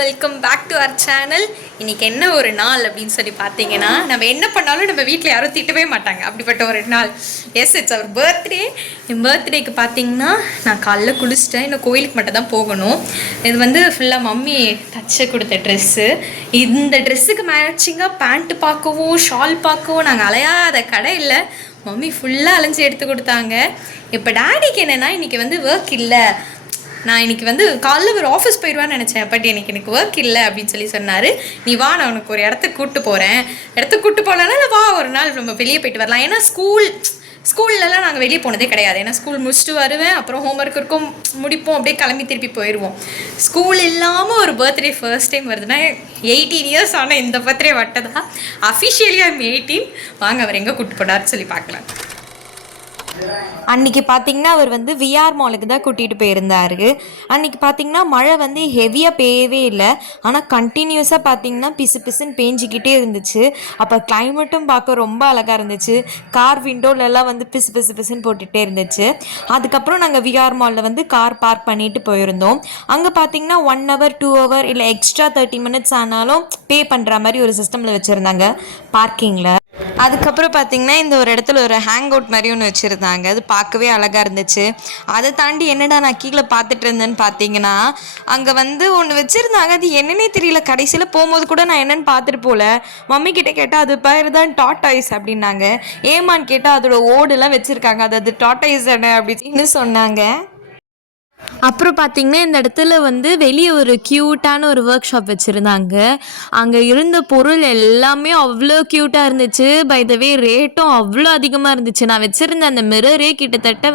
Welcome back to our channel. இன்றைக்கி என்ன ஒரு நாள் அப்படின்னு சொல்லி பார்த்தீங்கன்னா, நம்ம என்ன பண்ணாலும் நம்ம வீட்டில் யாரும் திட்டவே மாட்டாங்க. அப்படிப்பட்ட ஒரு நாள். It's our birthday. என் பர்த்டேக்கு பார்த்தீங்கன்னா நான் காலைல குளிச்சிட்டேன். இன்னும் கோயிலுக்கு மட்டும் தான் போகணும். இது ஃபுல்லாக மம்மி தச்சு கொடுத்த ட்ரெஸ்ஸு. இந்த ட்ரெஸ்ஸுக்கு மேட்சிங்காக பேண்ட்டு பார்க்கவும் ஷால் பார்க்கவும் நாங்கள் அலையாத கடை இல்லை. மம்மி ஃபுல்லாக அலைஞ்சி எடுத்து கொடுத்தாங்க. இப்போ டேடிக்கு என்னென்னா இன்றைக்கி ஒர்க் இல்லை, நான் இன்றைக்கி காலைல ஒரு ஆஃபீஸ் போயிடுவான்னு நினச்சேன், பட் எனக்கு ஒர்க் இல்லை அப்படின்னு சொன்னார். நீ வா, நான் உனக்கு ஒரு இடத்துக்கு கூப்பிட்டு போகிறேன். இடத்துக்கு கூப்பிட்டு போகலன்னா வா, ஒரு நாள் நம்ம வெளியே போயிட்டு வரலாம். ஏன்னா ஸ்கூல்லலாம் நாங்கள் வெளியே போனதே கிடையாது. ஏன்னா ஸ்கூல் முடிச்சுட்டு வருவேன், அப்புறம் ஹோம்ஒர்க் இருக்கும், முடிப்போம், அப்படியே கிளம்பி திருப்பி போயிடுவோம். ஸ்கூல் இல்லாமல் ஒரு பர்த்டே ஃபர்ஸ்ட் டைம் வருதுன்னா 18 இயர்ஸ் ஆனால் இந்த பர்த்டே வட்டதா. Officially I'm 18. வாங்க அவர் எங்கே கூப்பிட்டு போனார்னு சொல்லி பார்க்கலாம். அன்றைக்கி பார்த்திங்கன்னா அவர் விஆர் மாலுக்கு தான் கூட்டிகிட்டு போயிருந்தார். அன்றைக்கி பார்த்திங்கன்னா மழை ஹெவியாக பெய்யவே இல்லை, ஆனால் கண்டினியூஸாக பார்த்திங்கன்னா பிசு பிசுன்னு பேஞ்சிக்கிட்டே இருந்துச்சு. அப்போ கிளைமேட்டும் பார்க்க ரொம்ப அழகாக இருந்துச்சு. கார் விண்டோலெல்லாம் பிசு பிசு பிசுன்னு போட்டுகிட்டே இருந்துச்சு. அதுக்கப்புறம் நாங்கள் விஆர் மாலில் கார் பார்க் பண்ணிட்டு போயிருந்தோம். அங்கே பார்த்திங்கன்னா 1 hour 2 hour இல்லை எக்ஸ்ட்ரா 30 minutes ஆனாலும் பே பண்ணுற மாதிரி ஒரு சிஸ்டமில் வச்சுருந்தாங்க பார்க்கிங்கில். அதுக்கப்புறம் பார்த்திங்கன்னா இந்த ஒரு இடத்துல ஒரு ஹேங் அவுட் மாதிரி ஒன்று வச்சுருந்தாங்க. அது பார்க்கவே அழகாக இருந்துச்சு. அதை தாண்டி என்னடா நான் கீழே பார்த்துட்டு இருந்தேன்னு பார்த்தீங்கன்னா, அங்கே ஒன்று வச்சுருந்தாங்க. அது என்னன்னே தெரியல. கடைசியில் போகும்போது கூட நான் என்னென்னு பார்த்துட்டு போகல. மம்மி கிட்டே கேட்டால் அது பேர் தான் டாட்டாய்ஸ் அப்படின்னாங்க. ஏமான்னு கேட்டால் அதோட ஓடுலாம் வச்சுருக்காங்க. அது டாட்டாய்ஸ் என்ன அப்படின்னு சொன்னாங்க. அப்புறம் பார்த்திங்கன்னா இந்த இடத்துல வெளியே ஒரு க்யூட்டான ஒரு ஒர்க் ஷாப் வச்சுருந்தாங்க. அங்கே இருந்த பொருள் எல்லாமே அவ்வளோ க்யூட்டாக இருந்துச்சு. பை த வே ரேட்டும் அவ்வளோ அதிகமாக இருந்துச்சு. நான் வச்சுருந்த அந்த மிரரே கிட்டத்தட்ட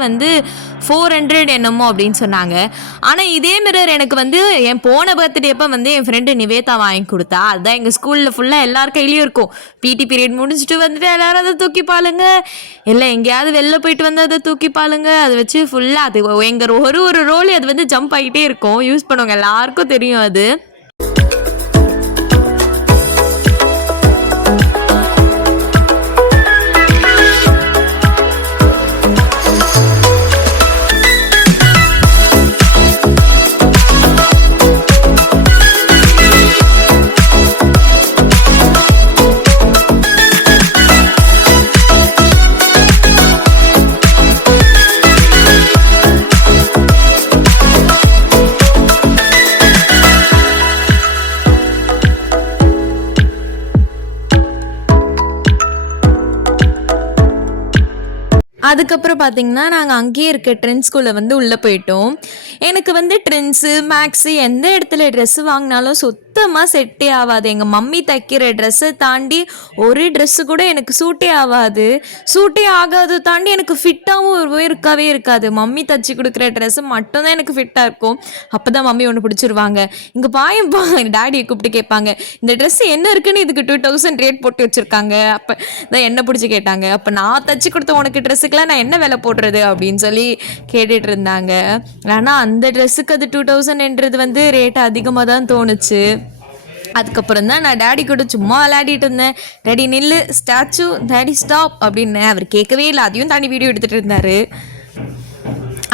400 என்னமோ அப்படின்னு சொன்னாங்க. ஆனால் இதே மிரர் எனக்கு என் போன பர்த்டே அப்போ என் ஃப்ரெண்டு நிவேதா வாங்கி கொடுத்தா. அதுதான் எங்கள் ஸ்கூலில் ஃபுல்லாக எல்லார் கையிலையும் இருக்கும். பிடி பீரியட் முடிச்சுட்டு எல்லோரும் அதை தூக்கி பாருங்க, இல்லை எங்கேயாவது வெளில போயிட்டு அதை தூக்கி பாருங்க. அதை வச்சு ஃபுல்லாக அது எங்கள் ஒரு ரோல் அது ஜம்ப் ஆகிட்டே இருக்கும். யூஸ் பண்ணுவாங்க, எல்லாருக்கும் தெரியும் அது. அதுக்கப்புறம் பார்த்திங்கன்னா நாங்கள் அங்கேயே இருக்க ட்ரெண்ட் ஸ்கூலில் உள்ளே போயிட்டோம். எனக்கு ட்ரெண்ட்ஸு மேக்ஸு எந்த இடத்துல ட்ரெஸ்ஸு வாங்கினாலும் சுத்தமாக செட்டே ஆகாது. எங்கள் மம்மி தைக்கிற ட்ரெஸ்ஸை தாண்டி ஒரு ட்ரெஸ்ஸு கூட எனக்கு சூட்டே ஆகாது தாண்டி எனக்கு ஃபிட்டாகவும் இருக்காது. மம்மி தைச்சி கொடுக்குற ட்ரெஸ்ஸு மட்டும்தான் எனக்கு ஃபிட்டாக இருக்கும். அப்போ தான் மம்மி ஒன்று பிடிச்சிருவாங்க. இங்கே பாயப்பா டேடியை கூப்பிட்டு கேட்பாங்க, இந்த ட்ரெஸ்ஸு என்ன இருக்குன்னு இதுக்கு 2000 ரேட் போட்டு வச்சுருக்காங்க. அப்போ தான் என்ன பிடிச்சி கேட்டாங்க. அப்போ நான் தைச்சி கொடுத்த உனக்கு ட்ரெஸ்ஸுக்கெல்லாம் நான் என்ன விலை போடுறது அப்படின்னு சொல்லி கேட்டுட்டு இருந்தாங்க. ஆனால் அந்த ட்ரெஸ்ஸுக்கு அது 2000 ரேட் அதிகமாக தான் தோணுச்சு. அதுக்கப்புறம் தான் நான் டேடி கூட சும்மா விளையாடிட்டு இருந்தேன். டேடி நில்லு, ஸ்டாச்சு, டேடி ஸ்டாப் அப்படின்னு. அவர் கேட்கவே இல்லை, அதையும் தாண்டி வீடியோ எடுத்துகிட்டு இருந்தார்.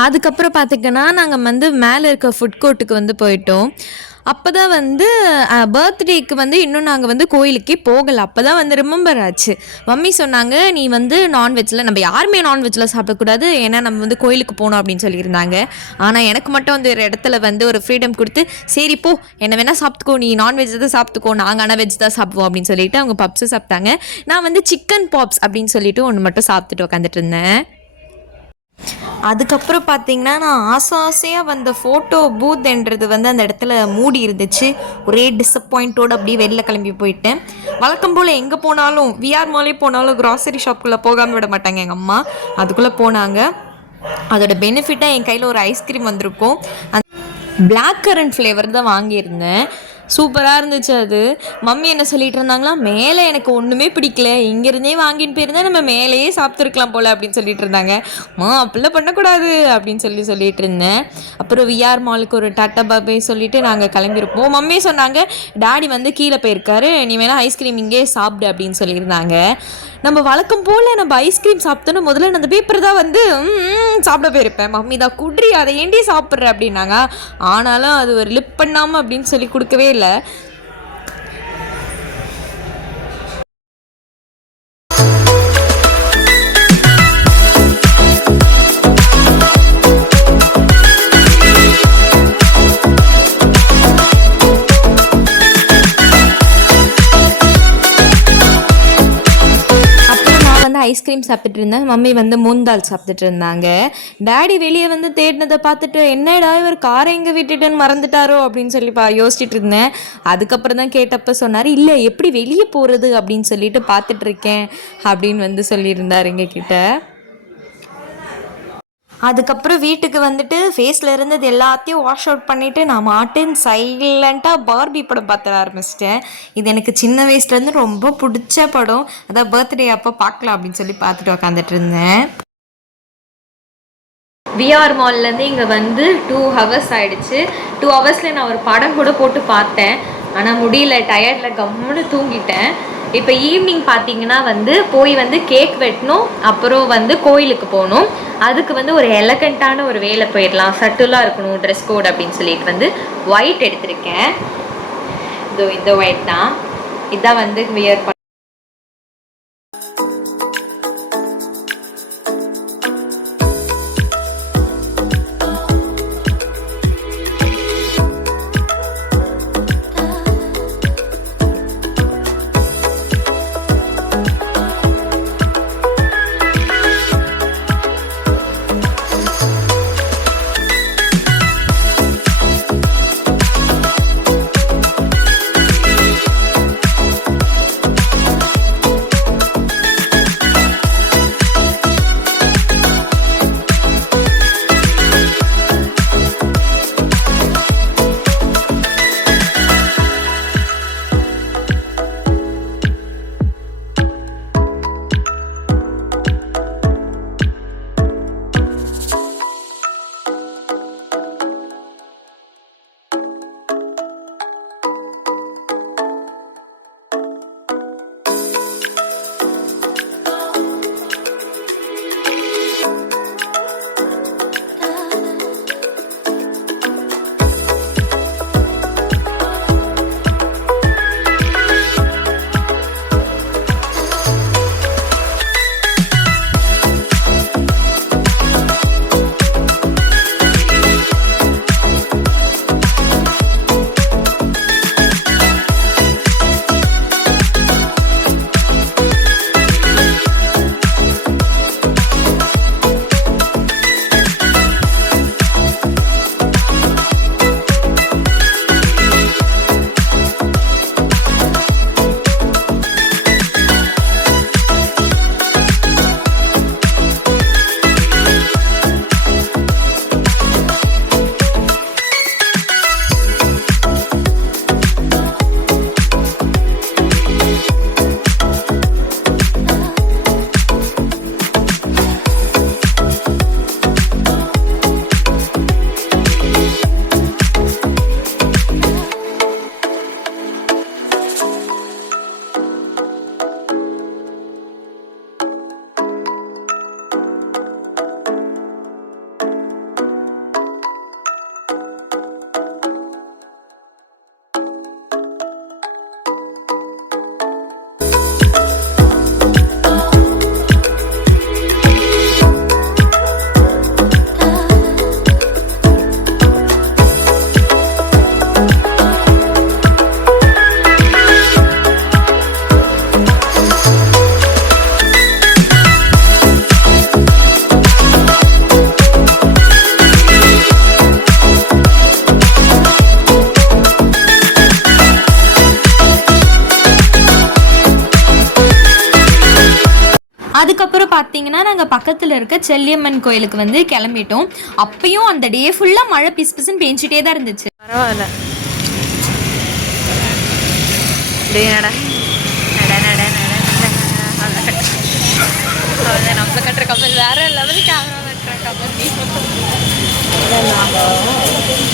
அதுக்கப்புறம் பார்த்திங்கன்னா நாங்கள் மேலே இருக்க ஃபுட் கோர்ட்டுக்கு போயிட்டோம். அப்போ தான் பர்த்டேக்கு இன்னும் நாங்கள் கோயிலுக்கே போகலை. அப்போ தான் ரிமெம்பர் ஆச்சு. மம்மி சொன்னாங்க, நீ நான்வெஜ்ஜில் நம்ம யாருமே நான்வெஜ்ஜில் சாப்பிடக்கூடாது, ஏன்னா நம்ம கோயிலுக்கு போகணும் அப்படின்னு சொல்லியிருந்தாங்க. ஆனால் எனக்கு மட்டும் ஒரு இடத்துல ஒரு ஃப்ரீடம் கொடுத்து, சரி போ, என்ன வேணால் சாப்பிட்டுக்கோ, நீ நான்வெஜ் தான் சாப்பிட்டுக்கோ, நாங்கள் ஆனால் வெஜ் தான் சாப்பிடுவோம் அப்படின்னு சொல்லிட்டு அவங்க பப்ஸு சாப்பிட்டாங்க. நான் சிக்கன் பாப்ஸ் அப்படின்னு சொல்லிட்டு ஒன்று மட்டும் சாப்பிட்டுட்டு உட்காந்துட்டு இருந்தேன். அதுக்கப்புறம் பார்த்திங்கன்னா நான் ஆசையாக ஃபோட்டோ பூத்ன்றது அந்த இடத்துல மூடி இருந்துச்சு. ஒரே டிஸப்பாயிண்ட்டோடு அப்படியே வெளில கிளம்பி போயிட்டேன். வழக்கம் போல் எங்கே போனாலும் விஆர் மாலே போனாலும் க்ராசரி ஷாப்புக்குள்ளே போகாமல் விட மாட்டாங்க எங்கள் அம்மா. அதுக்குள்ளே போனாங்க. அதோட பெனிஃபிட்டாக என் கையில் ஒரு ஐஸ்கிரீம் வந்திருக்கும். அந்த பிளாக் கரண்ட் ஃப்ளேவர் தான் வாங்கியிருந்தேன். சூப்பராக இருந்துச்சு அது. மம்மி என்ன சொல்லிட்டு இருந்தாங்களா, மேலே எனக்கு ஒன்றுமே பிடிக்கல, இங்கேருந்தே வாங்கிட்டு போயிருந்தா நம்ம மேலேயே சாப்பிட்ருக்கலாம் போல் அப்படின்னு சொல்லிட்டு இருந்தாங்க. அப்படிலாம் பண்ணக்கூடாது அப்படின்னு சொல்லிட்டு இருந்தேன். அப்புறம் விஆர் மாலுக்கு ஒரு டாட்டா பாபே சொல்லிவிட்டு நாங்கள் கிளம்பியிருப்போம். மம்மியே சொன்னாங்க, டாடி கீழே போயிருக்காரு, நீ வேணால் ஐஸ்கிரீம் இங்கே சாப்பிடு அப்படின்னு சொல்லியிருந்தாங்க. நம்ம வழக்கம் போல் நம்ம ஐஸ்கிரீம் சாப்பிட்டோன்னு முதல்ல அந்த பேப்பர் தான் ஐஸ்கிரீம் சாப்பிட போயிருப்பேன். மம்மி தான் குட்ரி அதை ஏண்டி சாப்பிட்ற அப்படின்னாங்க. ஆனாலும் அது ஒரு லிப் பண்ணாமல் அப்படின்னு சொல்லி கொடுக்கவே இல்லை. ஐஸ்கிரீம் சாப்பிட்டுட்டு இருந்தேன். மம்மி வந்து மூந்தால் சாப்பிட்டுட்டு இருந்தாங்க. டேடி வெளியே வந்து தேடினதை பார்த்துட்டு என்னடா இவர் காரை எங்கே விட்டுட்டுன்னு மறந்துட்டாரோ அப்படின்னு சொல்லி யோசிச்சுட்டு இருந்தேன். அதுக்கப்புறம் தான் கேட்டப்ப சொன்னார், இல்லை எப்படி வெளியே போகிறது அப்படின்னு சொல்லிட்டு பார்த்துட்டு இருக்கேன் அப்படின்னு வந்து சொல்லியிருந்தார் எங்ககிட்ட. அதுக்கப்புறம் வீட்டுக்கு வந்துட்டு ஃபேஸில் இருந்தது எல்லாத்தையும் வாஷ் அவுட் பண்ணிவிட்டு நான் மாட்டேன் சைலண்ட்டாக பார்பி படம் பார்த்துட ஆரம்பிச்சிட்டேன். இது எனக்கு சின்ன வயசுலேருந்து ரொம்ப பிடிச்ச படம். அதான் பர்த்டே அப்போ பார்க்கலாம் அப்படின்னு சொல்லி பார்த்துட்டு உக்காந்துட்டு இருந்தேன். விஆர் மால்லேருந்து இங்கே வந்து 2 ஹவர்ஸ் ஆகிடுச்சு. 2 ஹவர்ஸில் நான் ஒரு படம் கூட போட்டு பார்த்தேன். ஆனால் முடியல, டயர்டில் கம்முன்னு தூங்கிட்டேன். இப்போ ஈவினிங் பார்த்தீங்கன்னா வந்து போய் வந்து கேக் வெட்டணும், அப்புறம் வந்து கோயிலுக்கு போகணும். அதுக்கு வந்து ஒரு எலகண்ட்டான ஒரு வேலை போயிடலாம், சட்டுலாக இருக்கணும் ட்ரெஸ் கோட் அப்படின்னு சொல்லிட்டு வந்து ஒயிட் எடுத்திருக்கேன். இந்த ஒயிட் தான், இதான் வந்து வியர் பண்ண. அதுக்கப்புறம் பார்த்தீங்கன்னா நாங்கள் பக்கத்தில் இருக்க செல்லியம்மன் கோயிலுக்கு வந்து கிளம்பிட்டோம். அப்பயும் அந்த டே ஃபுல்லாக மழை பிசு பிசுன்னு பெஞ்சிட்டே தான் இருந்துச்சு. பரவாயில்ல, நம்ம கட்டுற கப்பல் வேற லெவல், கேமரா கட்டுற கப்பல்.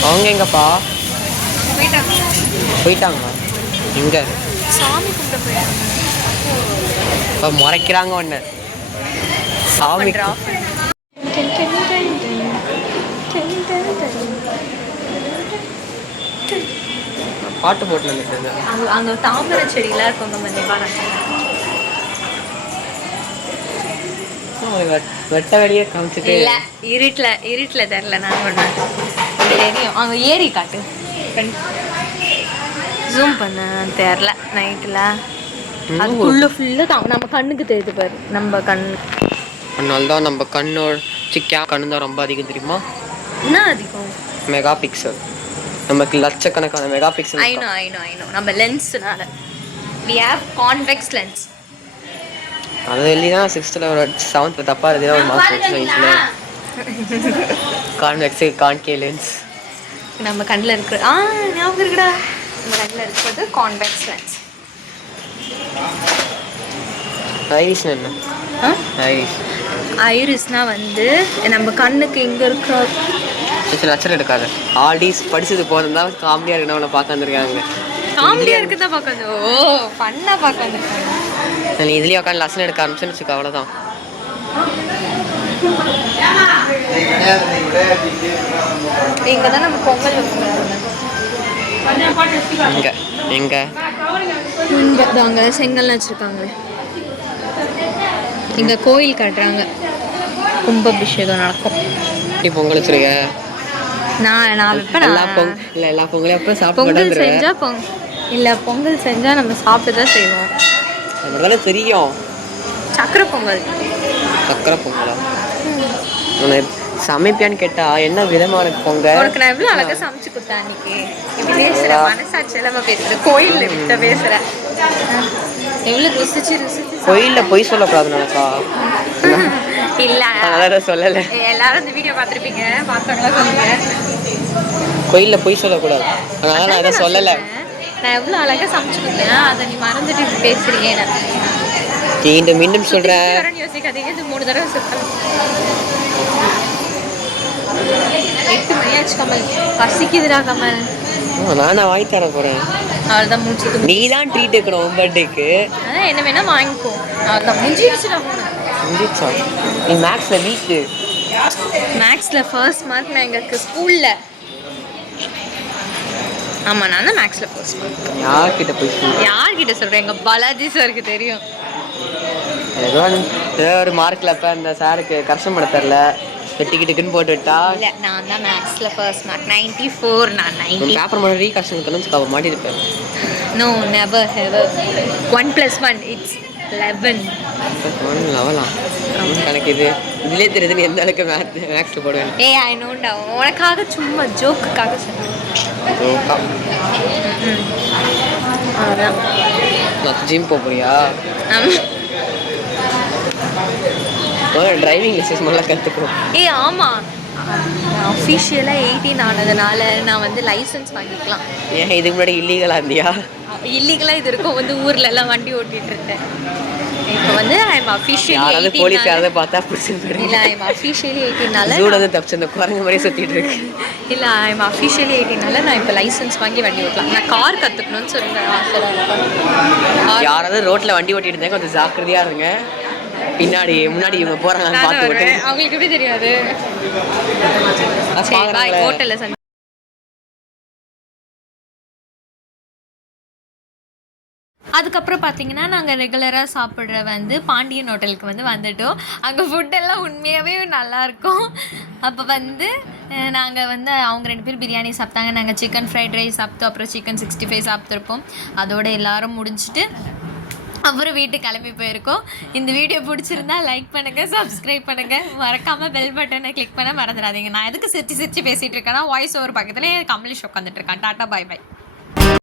அவங்க எங்கப்பா போயிட்டாங்க? எங்க சாமி கும்பிட போயிருக்காங்க. இப்போ முறைக்கிறாங்க ஒன்று சாமி. பாட்டு போட்டு வந்துட்டு இருந்தேன். அங்கே தாமரை செடியெலாம் இருக்கும் நம்ம பாருங்க. வெட்ட வெளியே காமிச்சிட்டு இல்லை இருட்டில் தெரில நான் ஒன்று தெரியும். அங்கே ஏறி காட்டு ஜூம் பண்ண தெரில நைட்டில் அதுக்குள்ளே ஃபுல்லாக நம்ம கண்ணுக்கு தெரியுது பாரு. நம்ம அதனால தான் நம்ம கண்ணோட கண்ணு தான் ரொம்ப அதிகம் தெரியுமா? என்ன அதிகம்? Mega pixel. நமக்கு லட்சக்கணக்கான மெகா பிக்சல். ஐனோ நம்ம லென்ஸ்னால we have convex lens. அது எழுதி தான் 6th ஒரு 7th தப்பா எழுதி ஒரு மார்க் வச்சுல கான்வெக்ஸ் கான்கே லென்ஸ் நம்ம கண்ணில் இருக்கிற ஞாபகம் இருக்குடா. நம்ம கண்ணில் இருக்கிறது கான்வெக்ஸ் லென்ஸ். ஐரிஸ் என்ன? ஐரிஸ்னால் வந்து நம்ம கண்ணுக்கு எங்கே இருக்கிற லட்சம் எடுக்காது. ஆல்ரெடி படிச்சது போனது தான் காமெடியாக இருக்குன்னு அவனை பார்க்க வந்துருக்காங்க. காமெடியாக இருக்குது தான் பார்க்க வந்து ஃபன்னாக பார்க்க வந்துருக்காங்க. நீ இதுலேயே உட்காந்து லெசன் எடுக்க ஆரம்பிச்சுன்னு வச்சுக்கோ, அவ்வளோதான். இங்கே தான் நம்ம பொங்கல் எங்கே எங்கே இங்கே அங்கே செங்கல்லாம் வச்சுருக்காங்களே. இங்கே கோயில் காட்டுறாங்க. கும்பாபிஷேகம் நடக்கும். நீ பொங்கல் வச்சுருக்க? நான் வைப்பேன். எல்லா பொங்கலையும் அப்புறம் சாப்பிட்டு பொங்கல் செஞ்சால் பொங்கல் செஞ்சால் நம்ம சாப்பிட்டு தான் செய்வோம். நம்மளால தெரியும். சக்கரை பொங்கல். சக்கரை பொங்கலா? சமைப்பியான்னு கேட்டா என்ன விதமா இருக்கு பொங்கல்? உனக்கு நான் எவ்வளோ அழகாக சமைச்சு கொடுத்தேன் அன்னைக்கு. இப்படி பேசுகிறேன், மனசாட்சி எல்லாம் பேசுகிறேன். கோயிலில் விட்ட பேசுகிறேன். எவ்வளோ ருசிச்சு கோயிலில் பொய் சொல்லக்கூடாது நினைக்கா? இல்லை அதான் சொல்லலை. எல்லாரும் இந்த வீடியோ பார்த்துருப்பீங்க, பார்த்தவங்களா சொல்லுங்க. கோயிலில் பொய் சொல்லக்கூடாது, அதனால நான் அதை சொல்லலை. நான் எவ்வளோ அழகாக சமைச்சு கொடுத்தேன், அதை நீ மறந்துட்டு இப்படி பேசுறீங்க. மீண்டும் சொல்கிறேன், யோசிக்காதீங்க. இது 3 தடவை சுத்தம். 8 மணி ஆச்சு கமல். பசிக்குதுடா கமல். நான் வாங்கி தர போகிறேன். அவ்வளோதான் முடிச்சுட்டு. நீ தான் ட்ரீட் வைக்கணும் உன் பர்த்டேக்கு. அதான் என்ன வேணா வாங்கிக்கோ. அவ்வளோதான் முடிஞ்சிடுச்சுடா. முடிச்சா? நீ மேக்ஸில் வீக்கு. மேக்ஸில் ஃபர்ஸ்ட் மார்க் நான் எங்களுக்கு ஸ்கூலில். ஆமாம், நான் தான் மேக்ஸில் ஃபர்ஸ்ட் மார்க். யார்கிட்ட போய் சொல்லுங்க? யார்கிட்ட சொல்கிறேன்? எங்கள் பாலாஜி சாருக்கு தெரியும். ஏதோ ஒரு மார்க்கில் இப்போ அந்த சாருக்கு கரெக்ஷன் பண்ண தெரில, டிக்கெட்டுக்குன்னு போட்டு விட்டா. இல்லை, நான் தான் மேக்ஸில் ஃபர்ஸ்ட் மார்க் 94. நான் 90. பேப்பர் மட்டும் ரீகரெக்ஷன் பண்ணி மாட்டிருப்பேன். No, never ever. 1 + 1 இட்ஸ் 11. 11 எனக்கு இதுலேயே தெரியுது நீ எந்த அளவுக்கு மேக்ஸில் போடுவேன். ஐ நோண்டா, உனக்காக சும்மா ஜோக்குக்காக சொன்னேன். அதான். நான் ஜிம் போறியா? டிரைவிங் லைசன்ஸ் நல்லா கற்றுக்கணும். ஆமாம், அஃபிஷியலாக 18 ஆனதுனால நான் வந்து லைசன்ஸ் வாங்கிக்கலாம். ஏன் இதுக்கு முன்னாடி இல்லீகலாக இருந்தியா? இல்லீகலாக இது இருக்கும். வந்து ஊரில் எல்லாம் வண்டி ஓட்டிகிட்டு இருந்தேன். இப்போ வந்து ஐ எம் அஃபிஷியலி 18. போலீஸ் யாராவது பார்த்தா பிடிச்சிருப்பாரு. இல்லை, ஐ எம் அஃபிஷியலி 18னால ஜூட் வந்து தப்பிச்சு அந்த குரங்கு மாதிரி சுற்றிட்டு இருக்கு. இல்லை, ஐ எம் அஃபிஷியலி 18னால நான் இப்போ லைசன்ஸ் வாங்கி வண்டி ஓட்டலாம். நான் கார் கற்றுக்கணும்னு சொல்லுங்கள் ஆசை. யாராவது ரோட்டில் வண்டி ஓட்டிட்டு இருந்தாங்க கொஞ்சம் ஜாக்கிரதையாக இருங்க. முன்னாடி இவங்க போகிறாங்கன்னு பார்த்து விட்டு. அவங்களுக்கு எப்படி தெரியாது? ஹோட்டலில் அதுக்கப்புறம் பார்த்தீங்கன்னா நாங்கள் ரெகுலராக சாப்பிட்ற வந்து பாண்டியன் ஹோட்டலுக்கு வந்துட்டோம். அங்கே ஃபுட்டெல்லாம் உண்மையாகவே நல்லாயிருக்கும். அப்போ நாங்கள் அவங்க 2 பேர் பிரியாணி சாப்பிட்டாங்க, நாங்கள் சிக்கன் ஃப்ரைட் ரைஸ் சாப்பிட்டோம், அப்புறம் சிக்கன் 65 சாப்பிட்ருக்கோம். அதோடு எல்லோரும் முடிச்சுட்டு அப்புறம் வீட்டுக்கு கிளம்பி போயிருக்கோம். இந்த வீடியோ பிடிச்சிருந்தா லைக் பண்ணுங்கள், சப்ஸ்கிரைப் பண்ணுங்கள், மறக்காமல் பெல் பட்டனை கிளிக் பண்ண மறந்துடாதீங்க. நான் எதுக்கு சிரிச்சு பேசிகிட்டு இருக்கேன்னா வாய்ஸ் ஓவர் பக்கத்துலேயே கமலேஷ் உட்காந்துட்டு இருக்கான். டாட்டா, பாய் பாய்.